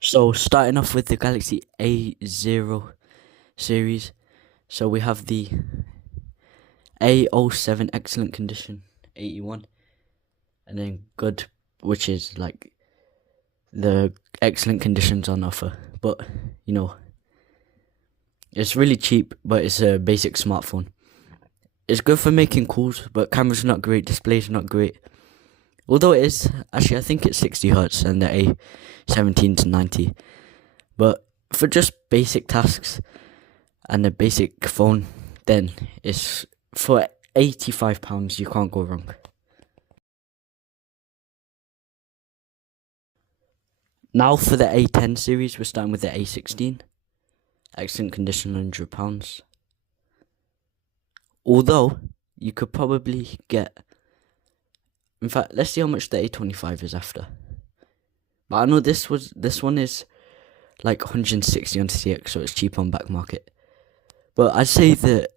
So starting off with the Galaxy A0 series. So we have the A07 excellent condition 81, and then good, which is like the excellent conditions on offer. But you know, it's really cheap, but it's a basic smartphone. It's good for making calls, but camera's not great, display's not great. Although it is, actually I think it's 60Hz and the A17 to 90. But for just basic tasks and a basic phone, then it's for £85 you can't go wrong. Now for the A10 series, we're starting with the A16. Excellent condition, £100. Although you could probably get, in fact, let's see how much the A25 is after. But I know this one is like 160 on CX, so it's cheap on back market. But I'd say the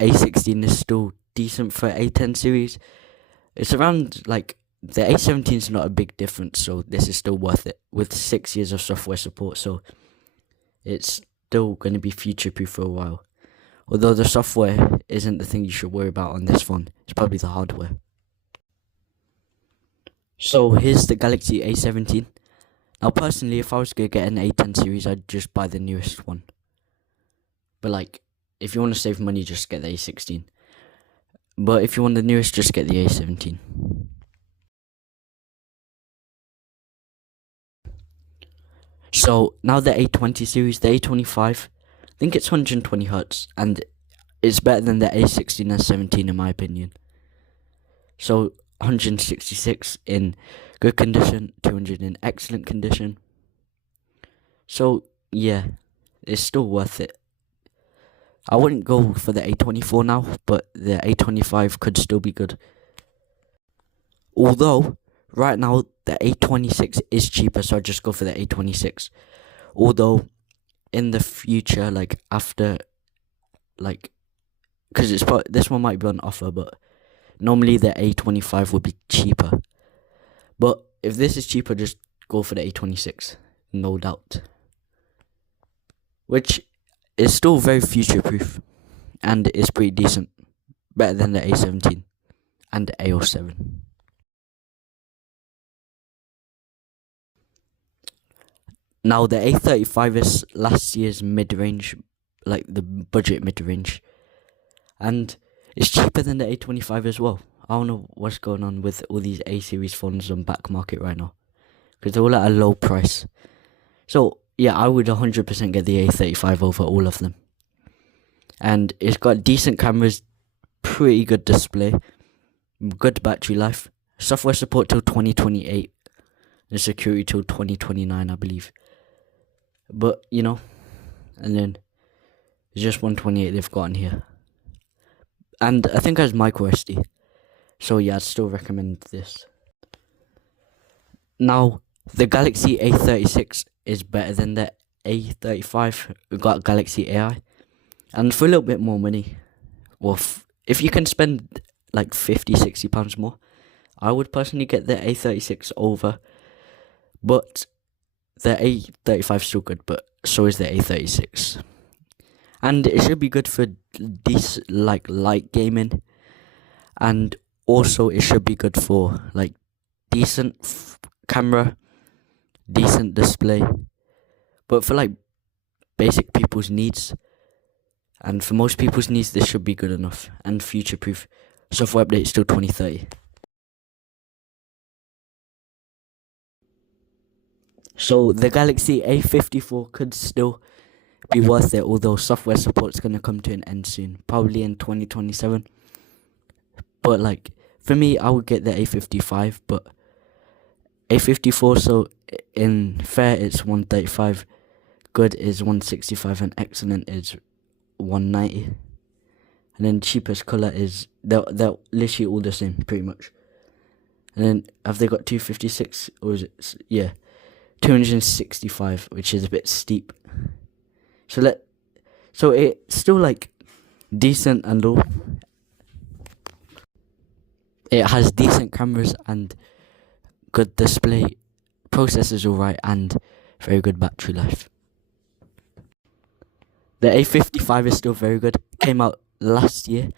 A16 is still decent for A10 series. It's around like the A17 is not a big difference, so this is still worth it with 6 years of software support. So it's still going to be future proof for a while. Although the software isn't the thing you should worry about on this phone, it's probably the hardware. So here's the Galaxy A17. Now personally, if I was going to get an A10 series, I'd just buy the newest one. But like, if you want to save money, just get the A16. But if you want the newest, just get the A17. So now the A20 series, the A25, I think it's 120Hz, and it's better than the A16 and 17 in my opinion. So 166 in good condition, 200 in excellent condition. So yeah, it's still worth it. I wouldn't go for the A24 now, but the A25 could still be good. Although, right now, the A26 is cheaper, so I'd just go for the A26. Although, in the future, like, after, like, because this one might be on offer, but normally the A25 would be cheaper. But if this is cheaper, just go for the A26, no doubt. Which is still very future-proof, and is pretty decent. Better than the A17 and the A07. Now the A35 is last year's mid-range, like the budget mid-range, and it's cheaper than the A25 as well. I don't know what's going on with all these A-series phones on back market right now, because they're all at a low price. So yeah, I would 100% get the A35 over all of them. And it's got decent cameras, pretty good display, good battery life, software support till 2028, and security till 2029, I believe. But, you know, and then it's just 128 they've gotten here. And I think it has micro SD. So yeah, I'd still recommend this. Now, the Galaxy A36 is better than the A35. We've got Galaxy AI. And for a little bit more money, well, if you can spend like £50-60 more, I would personally get the A36 over. But the A35 is still good, but so is the A36. And it should be good for decent, like, light gaming. And also it should be good for like decent camera, decent display. But for like basic people's needs, and for most people's needs, this should be good enough and future-proof. Software update till 2030. So the Galaxy A54 could still be worth it, although software support's going to come to an end soon, probably in 2027. But like, for me, I would get the A55, but A54, so in fair it's 135, good is 165, and excellent is 190. And then cheapest colour is, they're literally all the same, pretty much. And then, have they got 256, or is it, yeah, 265, which is a bit steep. So it's still like decent and low. It has decent cameras and good display. Processor's alright, and Very good battery life. The A55 is still very good. Came out last year.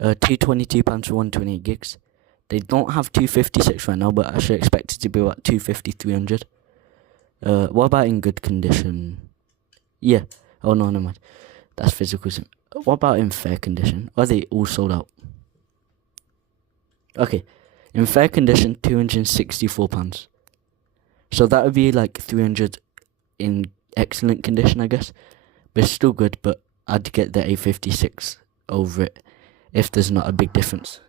£222 for 128 gigs. They don't have 256 right now, but I should expect it to be about 250, 300. What about in good condition? Yeah. Oh no, never mind. That's physical. What about in fair condition? Are they all sold out? Okay. In fair condition, £264. So that would be like 300 in excellent condition, I guess. But it's still good, but I'd get the A56 over it if there's not a big difference.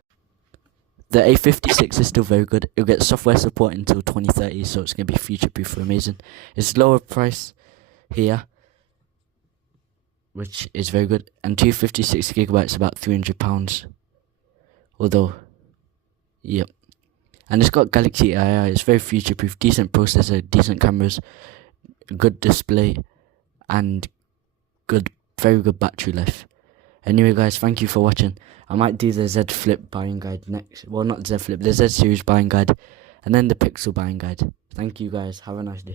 The A56 is still very good. It'll get software support until 2030, so it's going to be future-proof, amazing. It's lower price here, which is very good. And 256 gigabytes, about £300. Although, yep. And it's got Galaxy AI. It's very future-proof, decent processor, decent cameras, good display, and very good battery life. Anyway, guys, thank you for watching. I might do the Z Flip buying guide next. Well, not Z Flip, the Z Series buying guide, and then the Pixel buying guide. Thank you, guys. Have a nice day.